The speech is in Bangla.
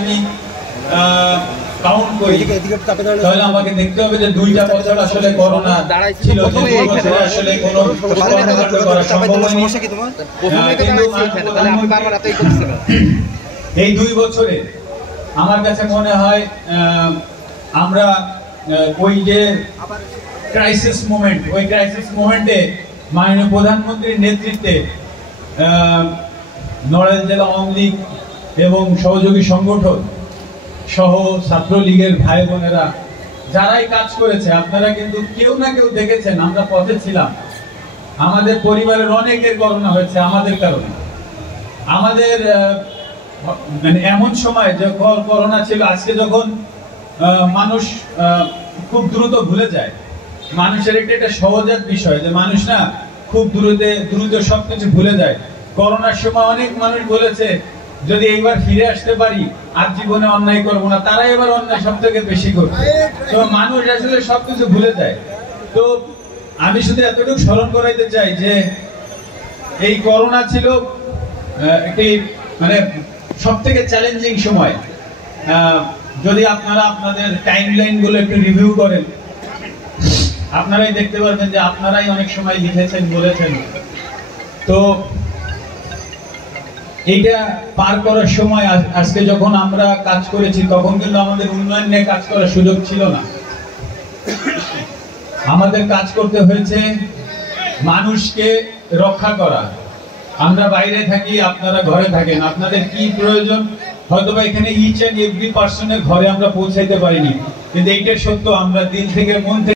আমি কাউন্ট করি তাহলে আমাকে দেখতে হবে যে 2টা বছর আসলে করোনা ছিল, আসলে কোনো কর্মকাণ্ড করা সম্ভব হয়নি। এই 2 বছরে আমার কাছে মনে হয় আমরা ওই যে ক্রাইসিস মোমেন্টে মাননীয় প্রধানমন্ত্রীর নেতৃত্বে নড়াইল জেলা আওয়ামী লীগ এবং সহযোগী সংগঠন সহ ছাত্রলীগের ভাই বোনেরা যারাই কাজ করেছে, আপনারা কিন্তু কেউ না কেউ দেখেছেন আমরা পথে ছিলাম। আমাদের পরিবারের অনেকের করোনা হয়েছে আমাদের কারণে। আমাদের মানে এমন সময় যখন করোনা ছিল, আজকে যখন মানুষ খুব দ্রুত ভুলে যায়, মানুষের একটা সহজাত বিষয় যে মানুষ না খুব দ্রুত সবকিছু ভুলে যায়। করোনার সময় অনেক মানুষ বলেছে যদি এইবার ফিরে আসতে পারি আর জীবনে অন্যায় করবো না, তারা এবার অন্যায় সব থেকে বেশি করবে। তো মানুষ আসলে সবকিছু ভুলে যায়। তো আমি শুধু এতটুকু স্মরণ করাইতে চাই যে এই করোনা ছিল একটি মানে সব থেকে চ্যালেঞ্জিং সময়। যদি আপনারা আপনাদের টাইমলাইন গুলো একটু রিভিউ করেন, আপনারাই দেখতে পারবেন যে আপনারাই অনেক সময় লিখেছেন, বলেছেন। তো এইটা পার করার সময় আজকে যখন আমরা কাজ করেছি, তখন কিন্তু আমাদের উন্নয়ন নিয়ে কাজ করার সুযোগ ছিল না। আমাদের কাজ করতে হয়েছে মানুষকে রক্ষা করা। আমরা বাইরে থাকি, আপনারা ঘরে থাকেন, আপনাদের কি প্রয়োজন হয়তোবা এখানে ইচ এন্ড এভরি পার্সনের ঘরে আমরা পৌঁছাইতে পারিনি, কিন্তু এইটা সত্য। আমরা দিল থেকে মন থেকে